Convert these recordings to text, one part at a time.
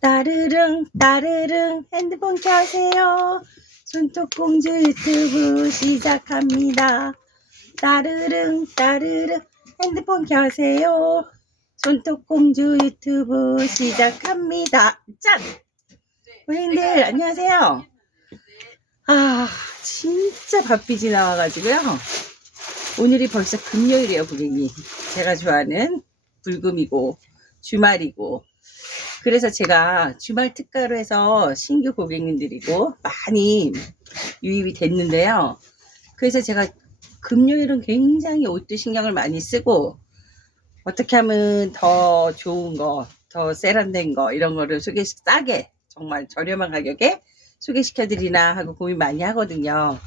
따르릉 따르릉 핸드폰 켜세요. 손톱공주 유튜브 시작합니다. 따르릉 따르릉 핸드폰 켜세요. 손톱공주 유튜브 시작합니다. 짠! 고객님들 안녕하세요. 아 진짜 바삐 지 나와가지고요. 오늘이 벌써 금요일이에요 고객님. 제가 좋아하는 불금이고 주말이고 그래서 제가 주말 특가로 해서 신규 고객님들이고 많이 유입이 됐는데요. 그래서 제가 금요일은 굉장히 옷도 신경을 많이 쓰고 어떻게 하면 더 좋은 거, 더 세련된 거 이런 거를 소개 싸게 정말 저렴한 가격에 소개시켜 드리나 하고 고민 많이 하거든요.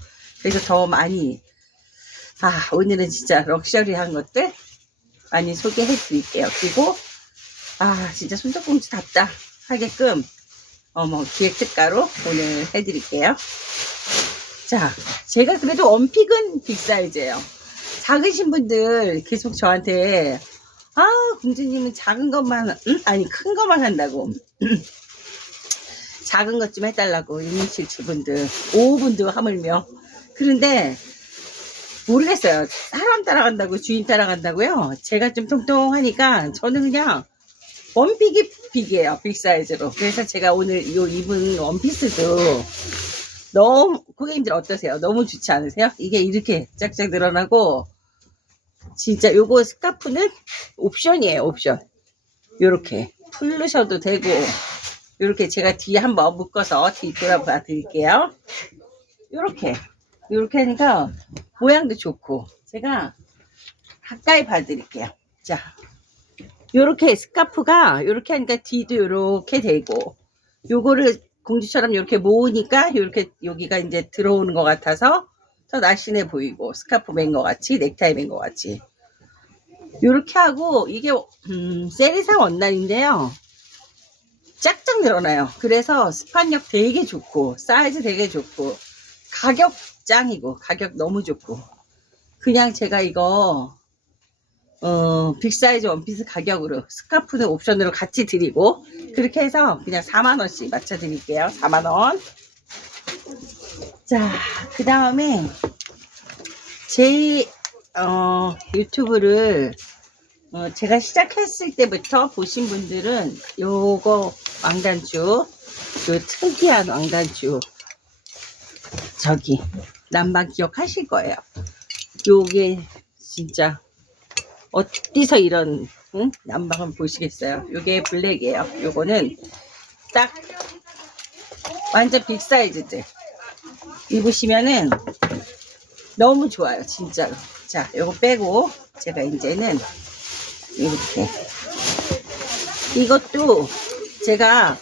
그래서 더 많이 아 오늘은 진짜 럭셔리한 것들 많이 소개해 드릴게요. 그리고 아 진짜 손톱공주답다 하게끔 어머 기획 특가로 오늘 해드릴게요. 자 제가 그래도 원픽은 빅사이즈예요. 작으신 분들 계속 저한테 아 공주님은 작은 것만 응? 아니 큰 것만 한다고 작은 것 좀 해달라고 167 분들 5분도 하물며 그런데 모르겠어요. 사람 따라간다고 주인 따라간다고요. 제가 좀 통통하니까 저는 그냥 원픽이 픽이에요. 빅 사이즈로. 그래서 제가 오늘 요 입은 원피스도 너무 고객님들 어떠세요? 너무 좋지 않으세요? 이게 이렇게 짝짝 늘어나고 진짜 요거 스카프는 옵션이에요. 옵션. 요렇게 풀르셔도 되고 요렇게 제가 뒤에 한번 묶어서 뒤 돌아봐 드릴게요. 요렇게 요렇게 하니까 모양도 좋고 제가 가까이 봐 드릴게요. 자, 요렇게 스카프가 요렇게 하니까 뒤도 요렇게 되고 요거를 공주처럼 요렇게 모으니까 요렇게 여기가 이제 들어오는 것 같아서 더 날씬해 보이고 스카프 맨 것 같이 넥타이 맨 것 같이 요렇게 하고 이게 음, 세리사 원단인데요. 짝짝 늘어나요. 그래서 스판력 되게 좋고 사이즈 되게 좋고 가격 짱이고 가격 너무 좋고 그냥 제가 이거 어 빅사이즈 원피스 가격으로 스카프는 옵션으로 같이 드리고 그렇게 해서 그냥 4만원씩 맞춰 드릴게요 4만원 자그 다음에 제 어, 유튜브를 어, 제가 시작했을 때부터 보신 분들은 요거 왕단추 요 특이한 왕단추 저기 남방 기억하실 거예요. 요게 진짜 어디서 이런 응? 남방을 보시겠어요? 요게 블랙이에요. 요거는 딱 완전 빅 사이즈들 입으시면은 너무 좋아요, 진짜로. 자, 요거 빼고 제가 이제는 이렇게 이것도 제가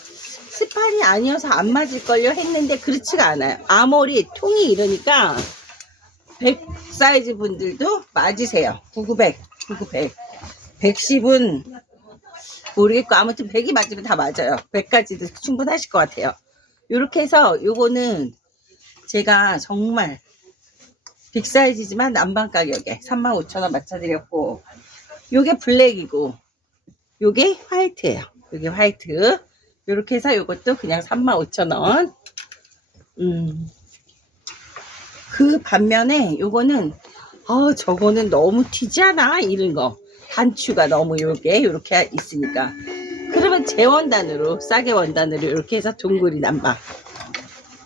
스판이 아니어서 안 맞을걸요 했는데 그렇지가 않아요. 아무리 통이 이러니까 100 사이즈 분들도 맞으세요. 9900, 9900. 110은 모르겠고 아무튼 100이 맞으면 다 맞아요. 100까지도 충분하실 것 같아요. 이렇게 해서 요거는 제가 정말 빅 사이즈지만 난방 가격에 35,000원 맞춰드렸고 요게 블랙이고 요게 화이트예요. 요게 화이트. 요렇게 해서 요것도 그냥 35,000원. 음. 그 반면에 요거는 어 저거는 너무 튀지 않아? 이런 거. 단추가 너무 요게 요렇게 있으니까. 그러면 재원단으로 싸게 원단으로 이렇게 해서 동그리 남방.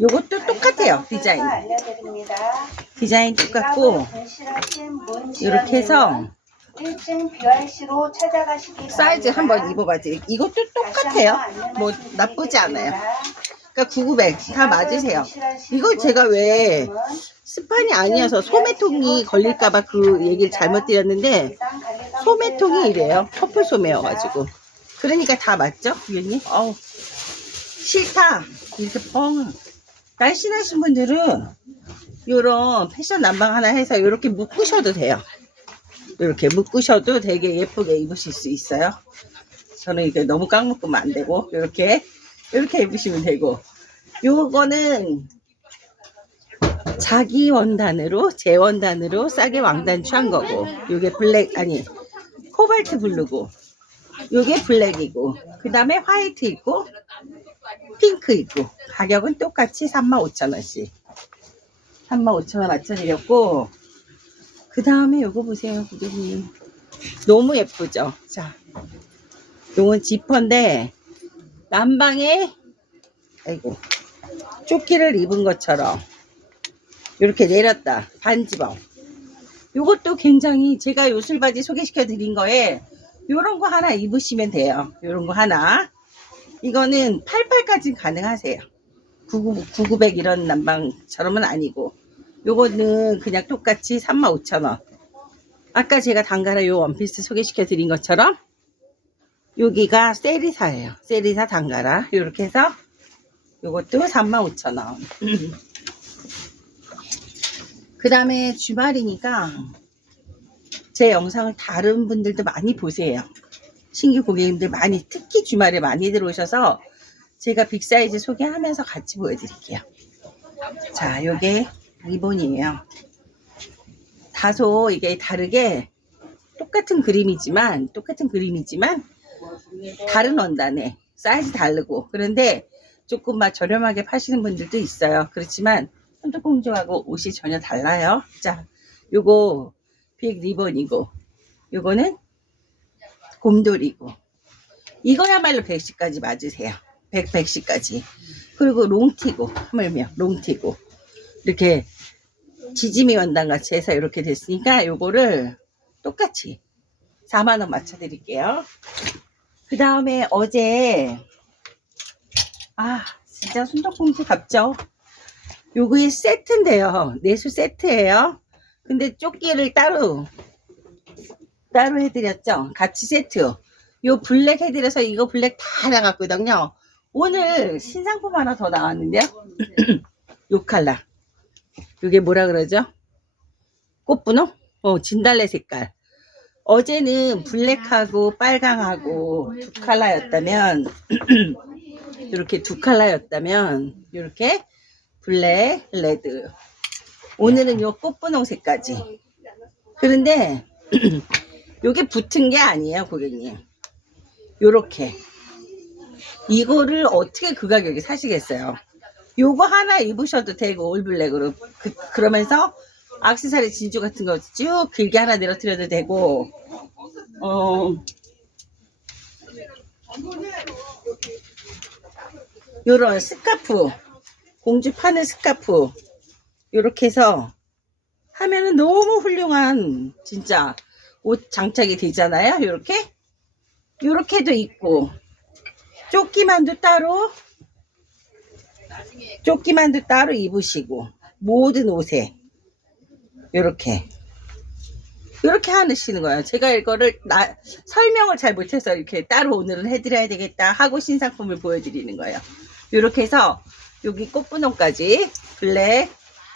요것도 똑같아요. 디자인. 디자인 똑같고 이렇게 해서 1층 BRC로 찾아가시기 사이즈 한번 입어봐 드릴게요. 이것도 똑같아요. 뭐 나쁘지 않아요. 그러니까 9900 다 맞으세요. 이걸 제가 왜 스판이 아니어서 소매통이 걸릴까봐 그 얘기를 잘못 드렸는데 소매통이 이래요. 퍼플 소매여가지고. 그러니까 다 맞죠? 위원님? 어우 싫다. 이렇게 뻥. 날씬하신 분들은 요런 패션 난방 하나 해서 이렇게 묶으셔도 돼요. 이렇게 묶으셔도 되게 예쁘게 입으실 수 있어요. 저는 이게 너무 깡 묶으면 안 되고 이렇게 이렇게 입으시면 되고. 요거는 자기 원단으로 제 원단으로 싸게 왕단추 한 거고. 요게 블랙 아니 코발트 블루고. 요게 블랙이고. 그 다음에 화이트 있고 핑크 있고. 가격은 똑같이 35,000원씩. 35,000원 맞춰드렸고. 그 다음에 요거 보세요 고객님. 너무 예쁘죠? 자 요건 지퍼인데 남방에 아이고 조끼를 입은 것처럼 이렇게 내렸다 반지방 요것도 굉장히 제가 요술바지 소개시켜 드린 거에 요런 거 하나 입으시면 돼요. 요런 거 하나. 이거는 88까지 가능하세요. 99, 9900 이런 남방처럼은 아니고. 요거는 그냥 똑같이 35,000원. 아까 제가 단가라 요 원피스 소개시켜 드린 것처럼 여기가 세리사예요 세리사 단가라 이렇게 해서 요것도 35,000원 그 다음에 주말이니까 제 영상을 다른 분들도 많이 보세요. 신규 고객님들 많이, 특히 주말에 많이 들어오셔서 제가 빅사이즈 소개하면서 같이 보여드릴게요. 자, 요게 리본이에요. 다소 이게 다르게 똑같은 그림이지만, 똑같은 그림이지만, 다른 원단에 사이즈 다르고, 그런데 조금 막 저렴하게 파시는 분들도 있어요. 그렇지만, 손톱공주하고 옷이 전혀 달라요. 자, 요거 빅 리본이고, 요거는 곰돌이고, 이거야말로 110까지 맞으세요. 100, 110까지. 그리고 롱티고, 하물며 롱티고, 이렇게 지짐이 원단 같이 해서 이렇게 됐으니까 요거를 똑같이 4만원 맞춰 드릴게요. 그 다음에 어제, 아, 진짜 손톱공주 갑죠? 요게 세트인데요. 내수 세트예요. 근데 조끼를 따로 따로 해드렸죠. 같이 세트. 요 블랙 해드려서 이거 블랙 다 나갔거든요. 오늘 신상품 하나 더 나왔는데요. 요 칼라. 요게 뭐라 그러죠? 꽃분홍? 어, 진달래 색깔. 어제는 블랙하고 빨강하고 두 칼라였다면 이렇게 두 칼라였다면 이렇게 블랙, 레드. 오늘은 요 꽃분홍색까지. 그런데 요게 붙은 게 아니에요, 고객님. 요렇게. 이거를 어떻게 그 가격에 사시겠어요? 요거 하나 입으셔도 되고 올블랙으로 그, 그러면서 악세사리 진주 같은 거 쭉 길게 하나 내려드려도 되고 어. 요런 스카프 공주 파는 스카프 요렇게 해서 하면은 너무 훌륭한 진짜 옷 장착이 되잖아요 요렇게? 요렇게도 있고 조끼만도 따로 조끼만도 따로 입으시고 모든 옷에 요렇게. 요렇게 하시는 거예요. 제가 이거를 나, 설명을 잘 못해서 이렇게 따로 오늘은 해드려야 되겠다 하고 신상품을 보여드리는 거예요. 요렇게 해서 여기 꽃분홍까지 블랙,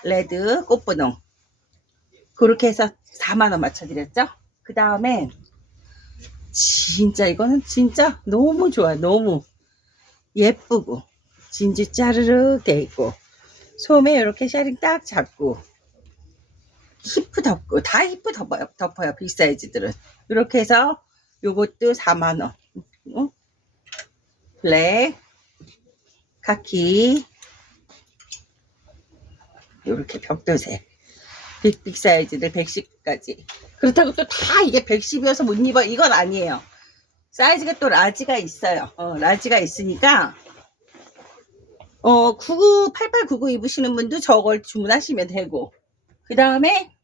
레드, 꽃분홍. 그렇게 해서 4만원 맞춰드렸죠? 그 다음에 진짜 이거는 진짜 너무 좋아 너무 예쁘고 진주 짜르륵 돼 있고 소매 이렇게 샤링 딱 잡고 히프 덮고 다 히프 덮어요 덮어요 빅 사이즈들은. 이렇게 해서 요것도 4만 원. 어? 블랙 카키. 이렇게 벽돌색 빅, 빅 사이즈들 110까지. 그렇다고 또 다 이게 110이어서 못 입어. 이건 아니에요. 사이즈가 또 라지가 있어요. 어, 라지가 있으니까. 어 99, 8899 입으시는 분도 저걸 주문하시면 되고 그 다음에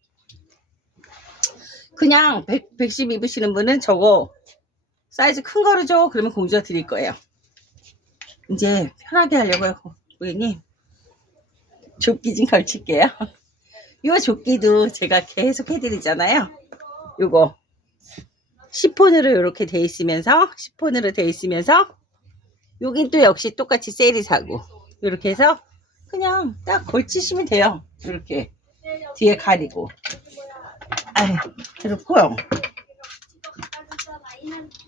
그냥 100, 110 입으시는 분은 저거 사이즈 큰 거를 줘 그러면 공주가 드릴 거예요. 이제 편하게 하려고요 고객님. 조끼 좀 걸칠게요. 이 조끼도 제가 계속 해드리잖아요. 요거. 시폰으로 이렇게 돼 있으면서 시폰으로 돼 있으면서 여긴 또 역시 똑같이 세리 사고 이렇게 해서 그냥 딱 걸치시면 돼요. 이렇게 뒤에 가리고. 아유 그렇고요.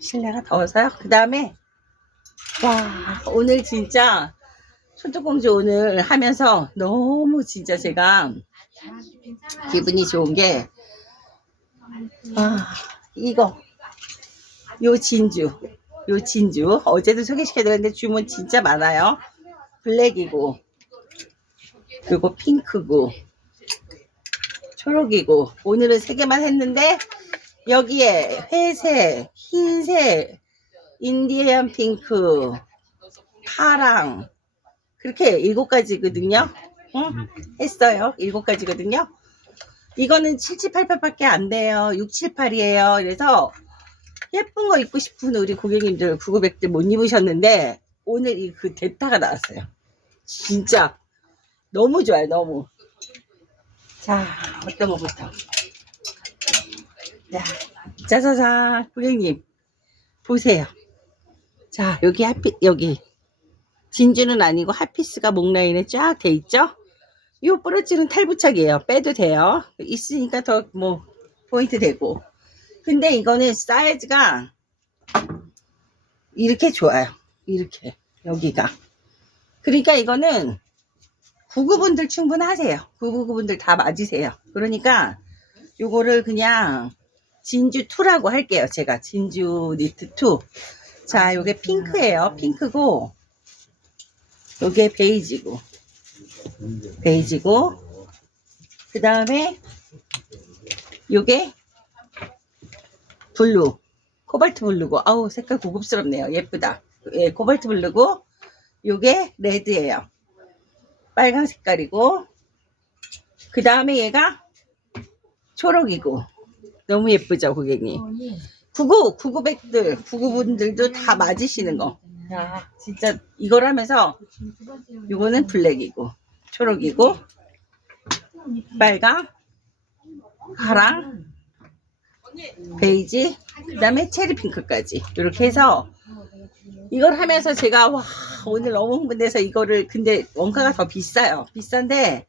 실내가 더워서요. 그 다음에 와 오늘 진짜 손톱공주 오늘 하면서 너무 진짜 제가 기분이 좋은 게 아, 이거. 요 진주, 요 진주. 어제도 소개시켜드렸는데 주문 진짜 많아요. 블랙이고, 그리고 핑크고, 초록이고. 오늘은 세 개만 했는데, 여기에 회색, 흰색, 인디언 핑크, 파랑, 그렇게 일곱 가지거든요. 응? 했어요. 일곱 가지거든요. 이거는 7788밖에 안 돼요. 678이에요. 그래서 예쁜 거 입고 싶은 우리 고객님들, 9900들 못 입으셨는데 오늘 이 그 대타가 나왔어요. 진짜 너무 좋아요. 너무. 자, 어떤 거부터? 자, 짜자자, 고객님 보세요. 자, 여기 하피 여기 진주는 아니고 핫피스가 목 라인에 쫙 돼 있죠? 이 뿌러지는 탈부착이에요. 빼도 돼요. 있으니까 더 뭐 포인트 되고. 근데 이거는 사이즈가 이렇게 좋아요. 이렇게 여기가. 그러니까 이거는 구구분들 충분하세요. 구구분들 다 맞으세요. 그러니까 요거를 그냥 진주 2라고 할게요. 제가 진주 니트 2. 자, 요게 핑크예요. 핑크고 요게 베이지고 베이지고 그 다음에 요게 블루 코발트 블루고 아우 색깔 고급스럽네요 예쁘다 예 코발트 블루고 요게 레드예요 빨간 색깔이고 그 다음에 얘가 초록이고. 너무 예쁘죠 고객님? 구구 구구백들 구구분들도 다 맞으시는 거. 야, 진짜 이걸 하면서 요거는 블랙이고 초록이고 빨강 파랑 베이지 그 다음에 체리 핑크까지. 이렇게 해서 이걸 하면서 제가 와 오늘 너무 흥분돼서 이거를 근데 원가가 더 비싸요 비싼데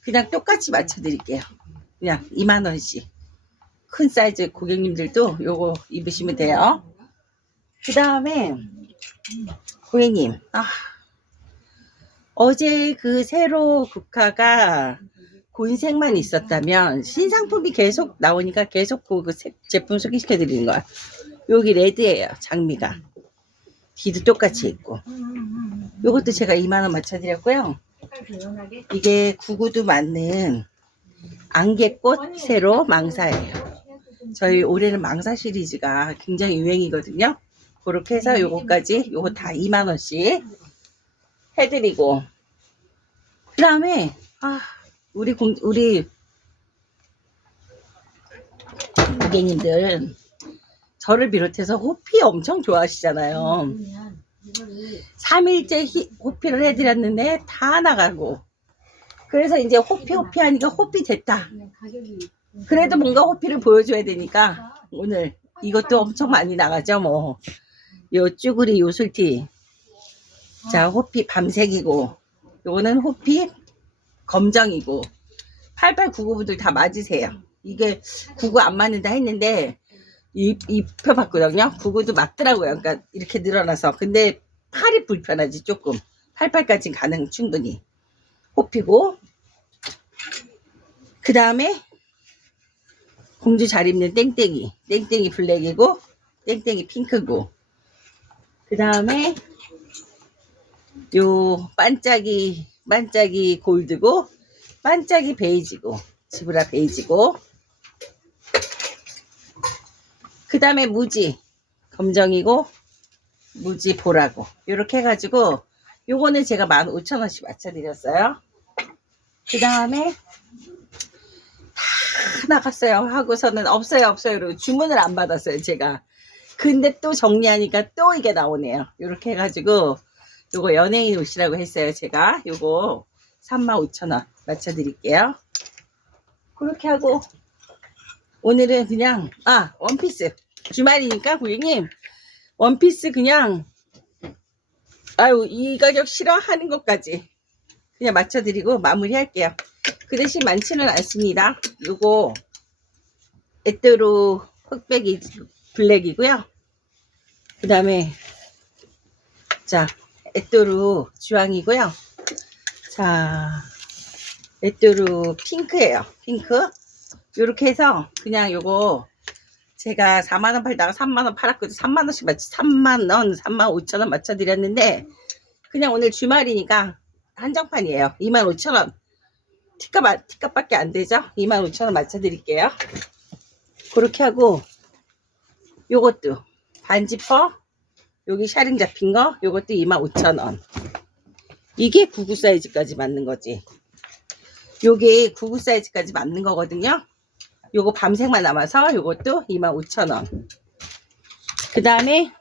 그냥 똑같이 맞춰 드릴게요 그냥 2만 원씩 큰 사이즈 고객님들도 요거 입으시면 돼요 그 다음에 고객님 아 어제 그 세로 국화가 곤색만 있었다면 신상품이 계속 나오니까 계속 그, 제품 소개시켜 드리는 거야. 여기 레드예요. 장미가. 뒤도 똑같이 있고. 요것도 제가 2만 원 맞춰 드렸고요. 이게 구구도 맞는 안개꽃 세로 망사예요. 저희 올해는 망사 시리즈가 굉장히 유행이거든요. 그렇게 해서 요거까지 요거 다 2만 원씩 해드리고 그 다음에 아 우리 공 우리 고객님들 저를 비롯해서 호피 엄청 좋아하시잖아요. 3일째 히, 호피를 해드렸는데 다 나가고. 그래서 이제 호피 호피 하니까 호피 됐다. 그래도 뭔가 호피를 보여줘야 되니까 오늘 이것도 엄청 많이 나가죠 뭐. 요 쭈구리 요술티. 자 호피 밤색이고. 요거는 호피 검정이고. 8899분들 다 맞으세요. 이게 99안 맞는다 했는데 입, 입혀봤거든요. 99도 맞더라고요. 그러니까 이렇게 늘어나서. 근데 팔이 불편하지 조금. 88까지 가능 충분히. 호피고. 그 다음에 공주 잘 입는 땡땡이. 땡땡이 블랙이고 땡땡이 핑크고. 그 다음에 요 반짝이 반짝이 골드고 반짝이 베이지고. 지브라 베이지고 그 다음에 무지 검정이고 무지 보라고. 요렇게 해가지고 요거는 제가 15,000원씩 맞춰드렸어요. 그 다음에 다 나갔어요. 하고서는 없어요 없어요. 이러고 주문을 안 받았어요 제가. 근데 또 정리하니까 또 이게 나오네요. 요렇게 해가지고 요거 연예인 옷이라고 했어요 제가. 요거 35,000원 맞춰드릴게요. 그렇게 하고 오늘은 그냥 아 원피스 주말이니까 고객님 원피스 그냥 아유 이 가격 싫어하는 것까지 그냥 맞춰드리고 마무리할게요 그 대신 많지는 않습니다 요거 에뜨로 흑백이 블랙이고요 그 다음에 자 에뚜루 주황이고요. 자, 에뚜루 핑크예요. 핑크. 요렇게 해서 그냥 요거 제가 4만 원 팔다가 3만 원 팔았거든요. 3만 원씩 맞 3만 원, 3만 5천 원 맞춰 드렸는데 그냥 오늘 주말이니까 한정판이에요. 2만 5천 원. 티값 아- 티값밖에 안 되죠? 2만 5천 원 맞춰 드릴게요. 그렇게 하고 요것도 반지퍼 여기 샤링 잡힌 거 요것도 2만 5천 원. 이게 99 사이즈까지 맞는 거지. 요게 99 사이즈까지 맞는 거거든요. 요거 밤색만 남아서 요것도 25,000원. 그 다음에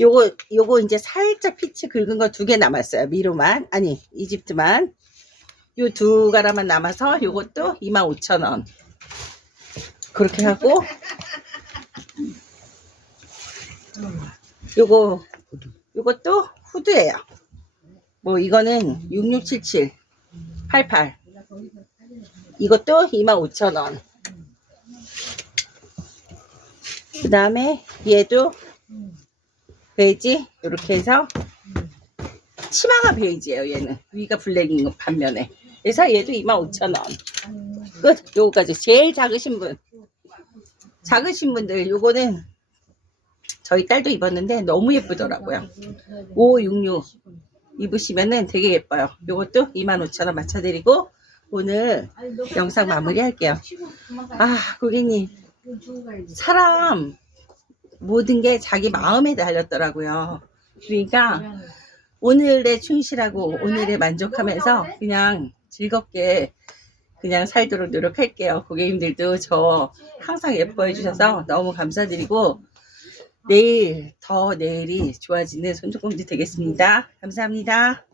요거 요거 이제 살짝 피치 긁은 거 두 개 남았어요. 미로만 아니 이집트만 요 두 가라만 남아서 요것도 25,000원. 그렇게 하고 요거 요것도 후드예요. 뭐 이거는 6677 88 이것도 25,000원. 그 다음에 얘도 베이지 이렇게 해서 치마가 베이지예요 얘는. 위가 블랙인 것 반면에. 그래서 얘도 25,000원. 끝. 요거까지. 제일 작으신 분. 작으신 분들 요거는 저희 딸도 입었는데 너무 예쁘더라고요. 566 입으시면은 되게 예뻐요. 요것도 25,000원 맞춰드리고 오늘 영상 마무리할게요 아 고객님 사람 모든 게 자기 마음에 달렸더라고요. 그러니까 오늘에 충실하고 오늘에 만족하면서 그냥 즐겁게 그냥 살도록 노력할게요. 고객님들도 저 항상 예뻐해 주셔서 너무 감사드리고 내일 더 내일이 좋아지는 손주공주 되겠습니다. 감사합니다.